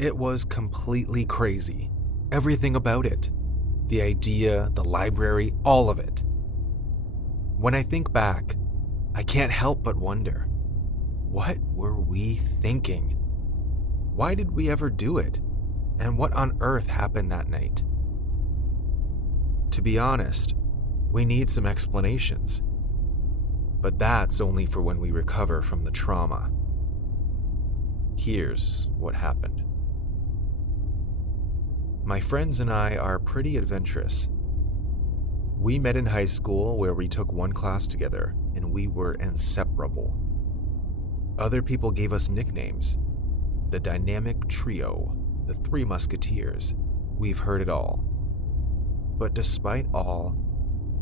It was completely crazy. Everything about it. The idea, the library, all of it. When I think back, I can't help but wonder, what were we thinking? Why did we ever do it? And what on earth happened that night? To be honest, we need some explanations. But that's only for when we recover from the trauma. Here's what happened. My friends and I are pretty adventurous. We met in high school where we took one class together, and we were inseparable. Other people gave us nicknames. The Dynamic Trio, the Three Musketeers. We've heard it all. But despite all,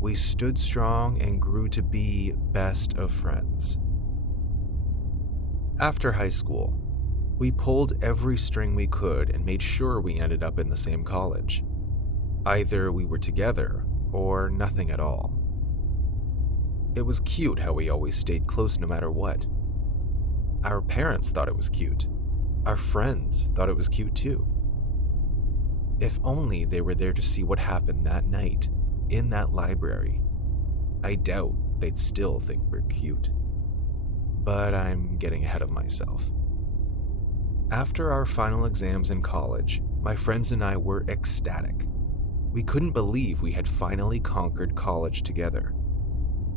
we stood strong and grew to be best of friends. After high school, we pulled every string we could and made sure we ended up in the same college. Either we were together or nothing at all. It was cute how we always stayed close no matter what. Our parents thought it was cute. Our friends thought it was cute too. If only they were there to see what happened that night in that library. I doubt they'd still think we're cute. But I'm getting ahead of myself. After our final exams in college, my friends and I were ecstatic. We couldn't believe we had finally conquered college together.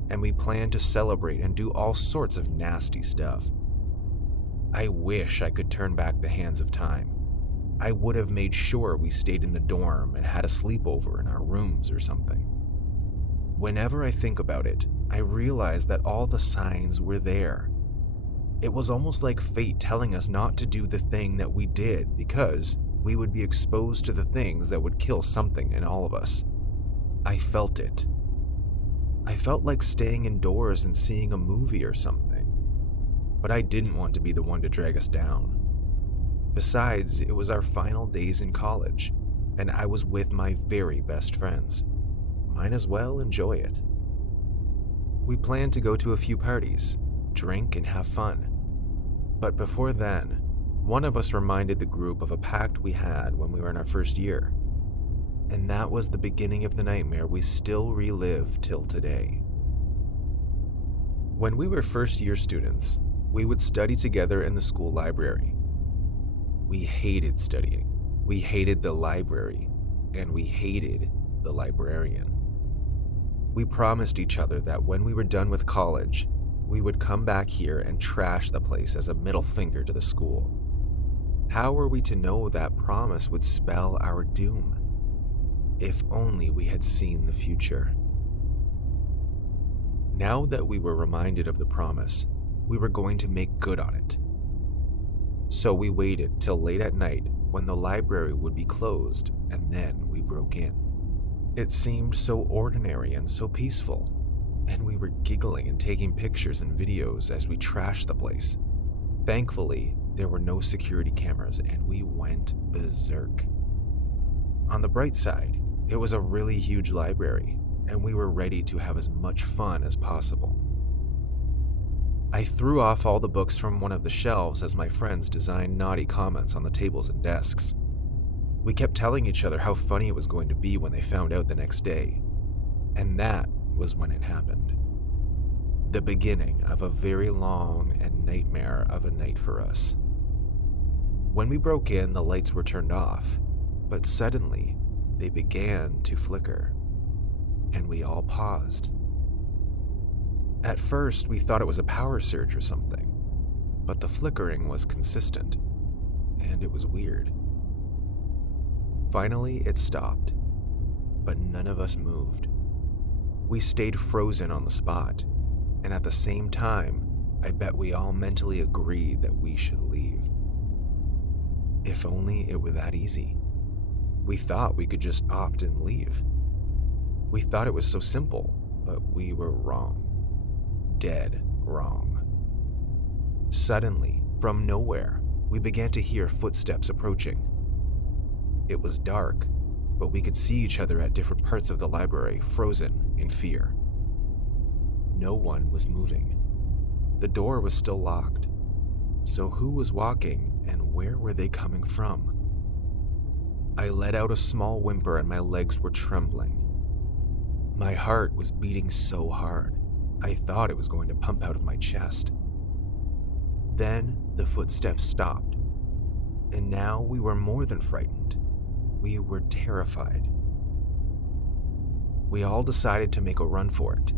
And we planned to celebrate and do all sorts of nasty stuff. I wish I could turn back the hands of time. I would have made sure we stayed in the dorm and had a sleepover in our rooms or something. Whenever I think about it, I realize that all the signs were there. It was almost like fate telling us not to do the thing that we did because we would be exposed to the things that would kill something in all of us. I felt it. I felt like staying indoors and seeing a movie or something. But I didn't want to be the one to drag us down. Besides, it was our final days in college, and I was with my very best friends. Might as well enjoy it. We planned to go to a few parties, drink and have fun. But before then, one of us reminded the group of a pact we had when we were in our first year. And that was the beginning of the nightmare we still relive till today. When we were first-year students, we would study together in the school library. We hated studying, we hated the library, and we hated the librarian. We promised each other that when we were done with college, we would come back here and trash the place as a middle finger to the school. How were we to know that promise would spell our doom? If only we had seen the future. Now that we were reminded of the promise, we were going to make good on it. So we waited till late at night when the library would be closed, and then we broke in. It seemed so ordinary and so peaceful, and we were giggling and taking pictures and videos as we trashed the place. Thankfully, there were no security cameras, and we went berserk. On the bright side, it was a really huge library, and we were ready to have as much fun as possible. I threw off all the books from one of the shelves as my friends designed naughty comments on the tables and desks. We kept telling each other how funny it was going to be when they found out the next day. And that was when it happened. The beginning of a very long and nightmare of a night for us. When we broke in, the lights were turned off, but suddenly they began to flicker, and we all paused. At first, we thought it was a power surge or something, but the flickering was consistent, and it was weird. Finally, it stopped, but none of us moved. We stayed frozen on the spot, and at the same time, I bet we all mentally agreed that we should leave. If only it were that easy. We thought we could just opt and leave. We thought it was so simple, but we were wrong. Dead wrong. Suddenly, from nowhere, we began to hear footsteps approaching. It was dark, but we could see each other at different parts of the library, frozen in fear. No one was moving. The door was still locked. So who was walking and where were they coming from? I let out a small whimper and my legs were trembling. My heart was beating so hard, I thought it was going to pump out of my chest. Then the footsteps stopped, and now we were more than frightened. We were terrified. We all decided to make a run for it,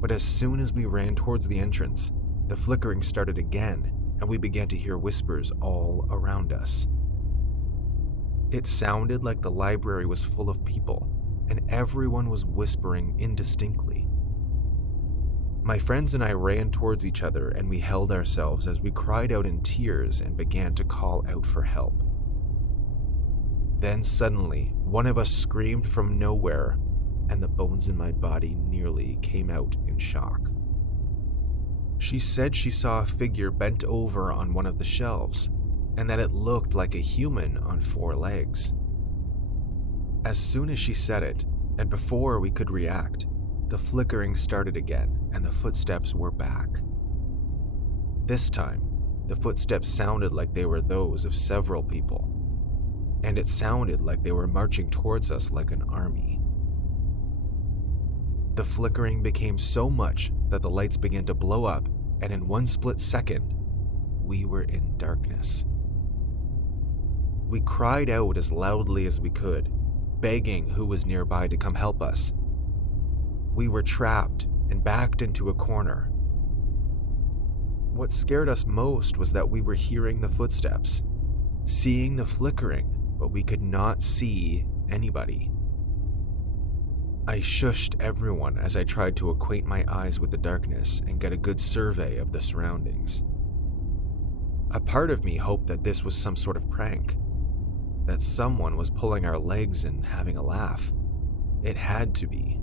but as soon as we ran towards the entrance, the flickering started again, and we began to hear whispers all around us. It sounded like the library was full of people, and everyone was whispering indistinctly. My friends and I ran towards each other, and we held ourselves as we cried out in tears and began to call out for help. Then suddenly, one of us screamed from nowhere, and the bones in my body nearly came out in shock. She said she saw a figure bent over on one of the shelves, and that it looked like a human on 4 legs. As soon as she said it, and before we could react, the flickering started again, and the footsteps were back. This time, the footsteps sounded like they were those of several people, and it sounded like they were marching towards us like an army. The flickering became so much that the lights began to blow up, and in one split second, we were in darkness. We cried out as loudly as we could, begging who was nearby to come help us. We were trapped and backed into a corner. What scared us most was that we were hearing the footsteps, seeing the flickering, but we could not see anybody. I shushed everyone as I tried to acquaint my eyes with the darkness and get a good survey of the surroundings. A part of me hoped that this was some sort of prank, that someone was pulling our legs and having a laugh. It had to be.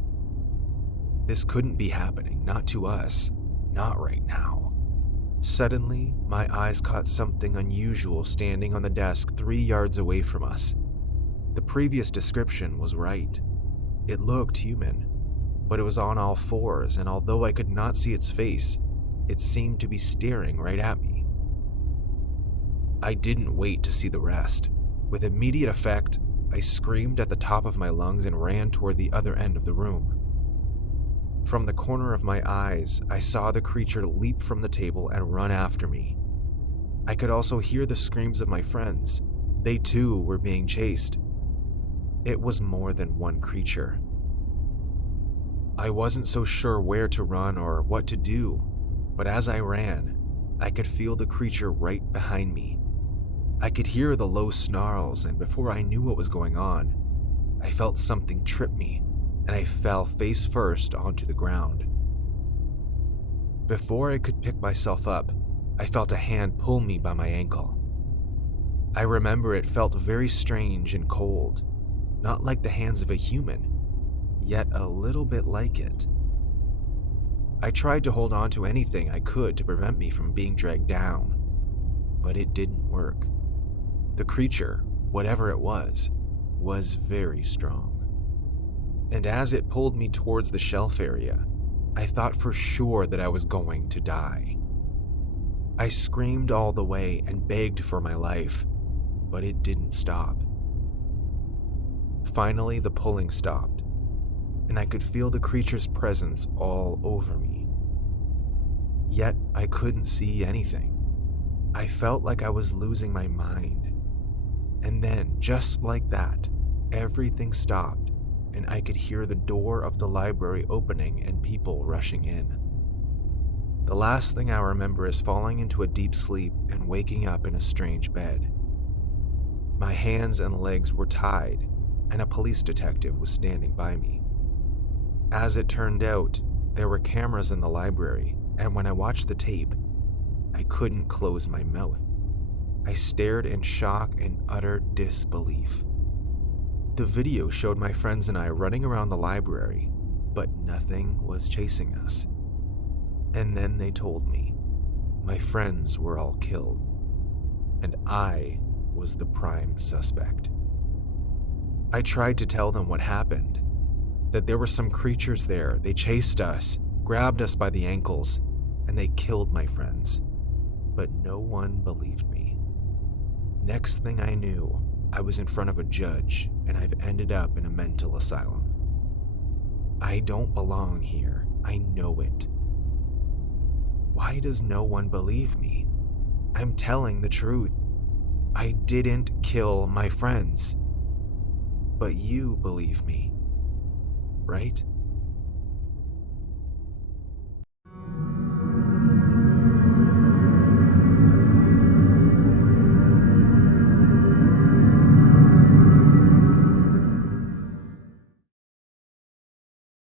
This couldn't be happening, not to us, not right now. Suddenly, my eyes caught something unusual standing on the desk 3 yards away from us. The previous description was right. It looked human, but it was on all 4s, and although I could not see its face, it seemed to be staring right at me. I didn't wait to see the rest. With immediate effect, I screamed at the top of my lungs and ran toward the other end of the room. From the corner of my eyes, I saw the creature leap from the table and run after me. I could also hear the screams of my friends. They too were being chased. It was more than one creature. I wasn't so sure where to run or what to do, but as I ran, I could feel the creature right behind me. I could hear the low snarls, and before I knew what was going on, I felt something trip me, and I fell face first onto the ground. Before I could pick myself up, I felt a hand pull me by my ankle. I remember it felt very strange and cold, not like the hands of a human, yet a little bit like it. I tried to hold on to anything I could to prevent me from being dragged down, but it didn't work. The creature, whatever it was very strong. And as it pulled me towards the shelf area, I thought for sure that I was going to die. I screamed all the way and begged for my life, but it didn't stop. Finally, the pulling stopped, and I could feel the creature's presence all over me. Yet I couldn't see anything. I felt like I was losing my mind. And then, just like that, everything stopped, and I could hear the door of the library opening and people rushing in. The last thing I remember is falling into a deep sleep and waking up in a strange bed. My hands and legs were tied, and a police detective was standing by me. As it turned out, there were cameras in the library, and when I watched the tape, I couldn't close my mouth. I stared in shock and utter disbelief. The video showed my friends and I running around the library, but nothing was chasing us. And then they told me my friends were all killed, and I was the prime suspect. I tried to tell them what happened, that there were some creatures there. They chased us, grabbed us by the ankles, and they killed my friends. but no one believed me. Next thing I knew, I was in front of a judge and I've ended up in a mental asylum. I don't belong here. I know it. Why does no one believe me? I'm telling the truth. I didn't kill my friends. But you believe me, right?